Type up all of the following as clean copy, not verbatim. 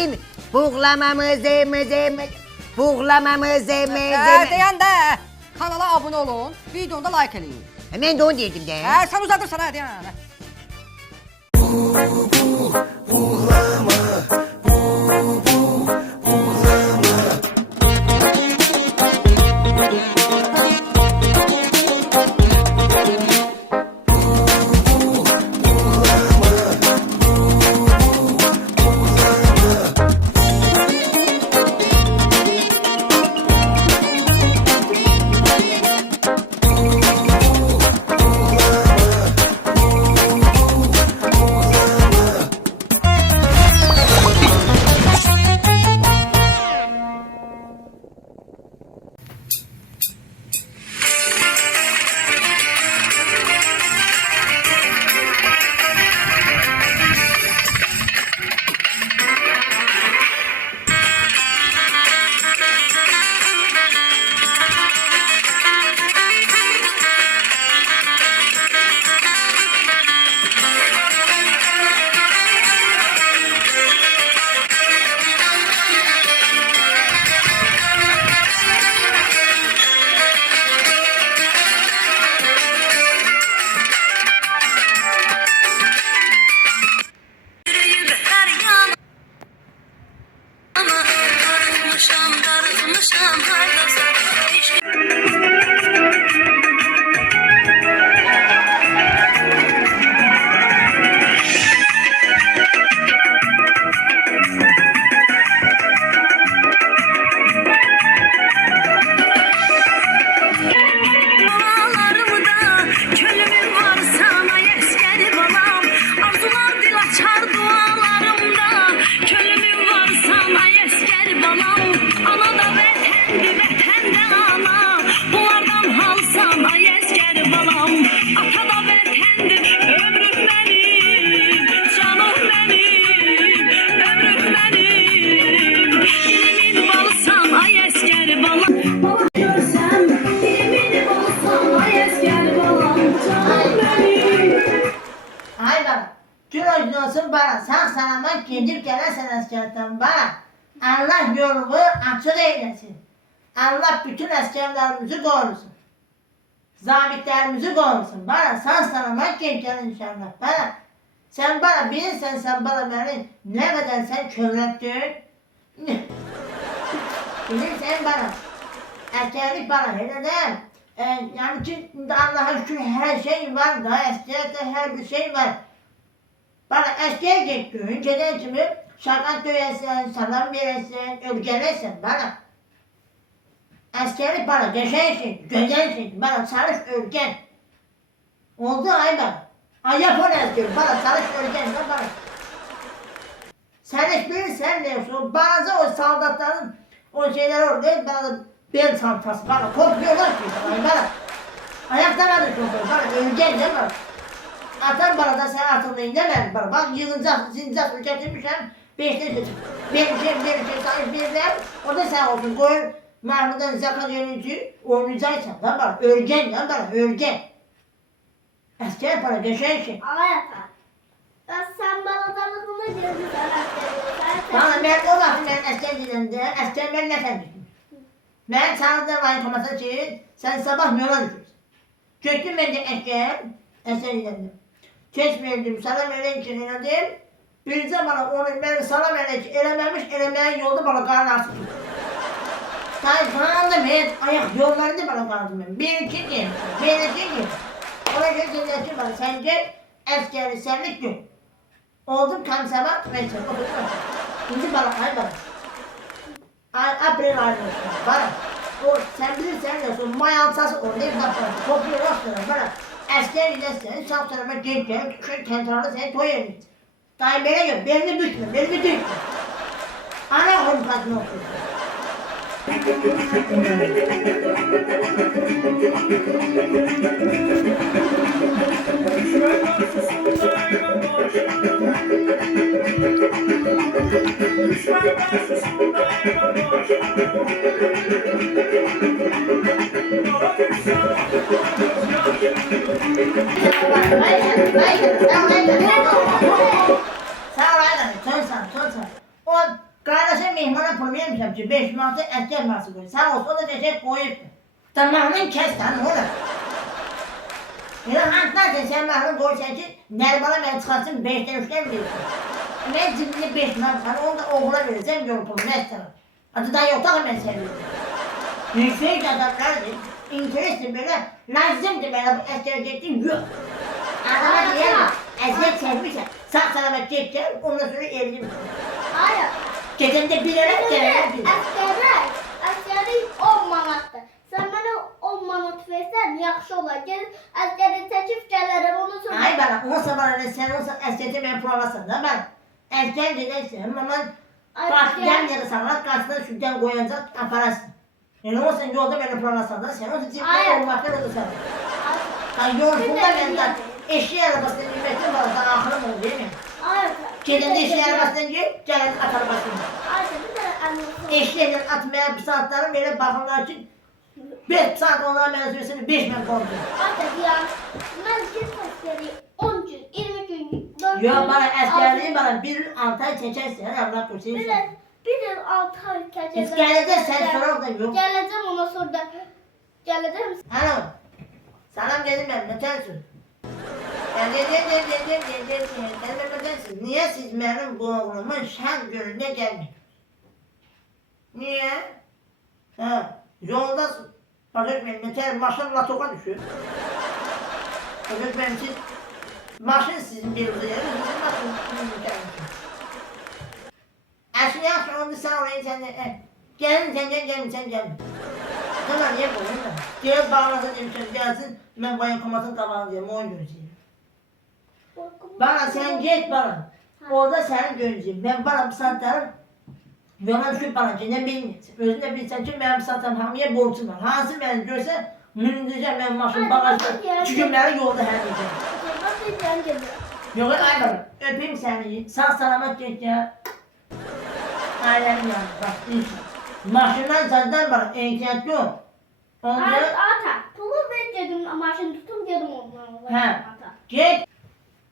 değil mi? Buğulamamızı, buğulamamızı, Deyəndə kanala abunə olun, videonu da like eləyin. Ben de onu dedim de. Sən uzadırsan hə deyən. Olsun bana sağ salamat gidip gelesin askerden bana. Allah yolumu açık eylesin. Allah bütün askerlerimizi korusun. Zabitlerimizi korusun. Bana sağ salamat gidip gel inşallah bana. Sen bana bilirsen sen bana beni ne kadar sen kövrüttün. Bilirsen bana. Askerlik bana hele de. Yani ki Allah'a şükür her şey var da askerde her bir şey var. Bana asker gittin, gelen şakat döyesin, salam veresin, ölgelesin bana. Askerlik bana geçersin, güzelsin, bana çalış ölgen. Oldu ay bana. Ay yap onu asker, bana çalış ölgen de bana. Sen hiçbiri diyorsun, bazı o soldatların o şeyler orada bana bel çantası bana korkuyorlar ki bana. Ayaktan alıyorsun bana, ölgen de bana. Atam bana da sen atıldığın demedi bana. Bak yığıncak, zincak ülketirmişim. 5'te seçim. Benim sahip birler. O da sen olsun. Koyun marmıdan zakat yönetici oynayacaksın. Lan bana örgen lan bana örgen. Asker para geçersin. Ama yapar. Sen bana tanıdığını diyorsun sen Bana ben o vakit ben asker dilinde asker ben ne sanmıştım. Ben tanıdığım aynı komasın için sen sabah yola düşürsün. Çöktüm ben de asker dilinde. Kesmeyelim, salam eleyin için eledim. Bir zaman onu ben salam elemeyen yolda bana karnı açtı. Tabi kanalım hep ayak yollarında bana karnım ben. Bir iki gün. Ona göre dinletim bana. Sence askeri senlik yok. Oldum kamsabat ve sen okudum. Şimdi bana ay bana. April ayrılmışsın bana. O sen bilirsen de son may altası orada bir dakika. Kopuyor rastlarım bana. Asker ilersen sağ tarafa geçeceğim, şu kentarda seni toy edin. Daha böyle yok, belini bükme. Ana oğlum kadın okuyor. Sağ ol aynen, son. O mehmana pul vermişim ki 5 manatı əskər marşı koy. Sağ olsun o da deşek koyup. Tamamını kes tanım ola. Hatta sen mahnı koysan ki Nərbala beni çıkarsın 5'ten 3'ten verirsin. Ben cibimde 5 manat var onu da oğula vereceğim yol pulu mesela. Adı da yok da ben seviyorum. Yüksek adamlardır. İnteresli böyle lazımdı böyle bu əskər gettin yok. Adama diyemem. Eziyet çekmişsen. Sağ salamet geçeceğim ondan sonra evliyim. Hayır. Gecemde bilerek gelerek bilir. Əskəri 10 manatdır. Sən mənə 10 manat versən yaxşı olar. Gəl əskəri çəkib gələrəm onu sonra. Ay bana olsa bana ne sen olsa əskəri ben provasan da ben. Əskər dedeksin ama partiden yarı sana karşısına şuradan koyacak aparasın. Yani olsa yolda beni provasan da sen olsa cidden olmaktan olursan. Ay yorulduğunda ben de eşeği arabasından nimetin var sana ahırım oldu değil mi? Hayır. Kedinde eşeği arabasından girip gelin at arabasından. Hayır bir tane anlatım. Eşeğiyle atmaya bir saatlerim böyle bakımlar için 5 saat onlara ben süresini 5 men koydum. Hayır ya. Mən bir əskəri 10 gün, 20 gün, 4 gün. Yok bana askerliği bana bir 6 ay çekersin Allah kursun. Bir il 6 ay çəkəcəm. Biz geleceğiz sen soran da yok. Gələcəm ona sonra da. Gələcəm. Alo. Salam dedim ben ne tersin? Gelin. Niye siz benim bu oğlumun şan gününde gelmiyorsunuz? Niye? Ha, yoldasın. Bakın benim metal maşınla toka düşüyor. Bakın benim siz maşın sizin bir uzayarı, sizin maşın sizin mükemmel. Aşırı yaxşı oldu sen oraya sen de gelin sen gelin. Tamam niye koyayım da? Gel bağlasın demişim gelsin ben bayan komasın kabağını diyeyim oyun göreceğim. Bana sen git bana. Orada senin göreceğim. Ben bana bir saatlerim yola düşüp bana ne bilmiyorsun. Özünde bilsen ki benim saatlerim hamiye borcum var. Hansı beni görse mündireceğim ben maşın bagajda çükümleri yolda her diyeceğim. Nasıl gələn gəlir? Yok ay bana öpeyim seni. Sağ salamet git ya. Ailenin yanında bak inşallah. Maşından zaten bana ehtiyat yok. Ondan Ata, pulu ver dedim, maşın tutum dedim ondan. He. Git.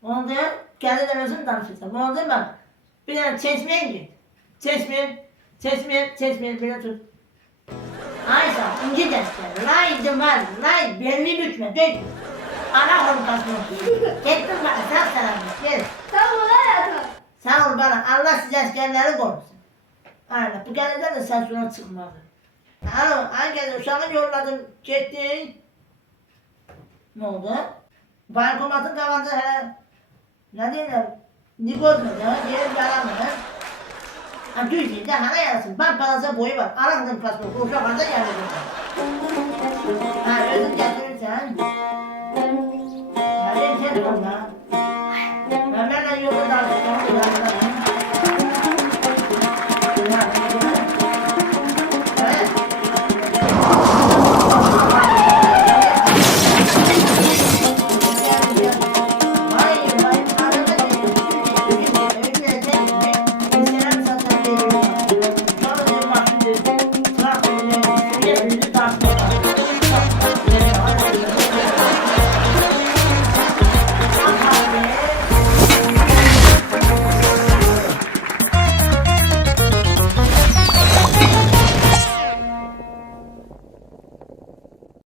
Ondan kendi demezim danışırsam. Ondan bak. Bir tane çeşmeye git. Çeşmeye bir tut. Aysa ince dersler. Lay dımal, lay belli bükme. Dök. Ana konu kasmak. Gittim bana sağ salamet. Gel. Tamam hayatım. Sağ ol bana. Allah size askerleri korusun. Aynen. Bu gelenden de sen sonra çıkmadın. Alo, hangi uşağını yolladım, gittin. Ne oldu? Bankomatın kapandı he. Ne diyorlar? Nikoz mu ya? Yerim yalan mı? Ha düz değil de hana yarasın. Ben palazza boyu var. Arakdım kasma. Uşak varsa yardım. Ha özüm getirirsen.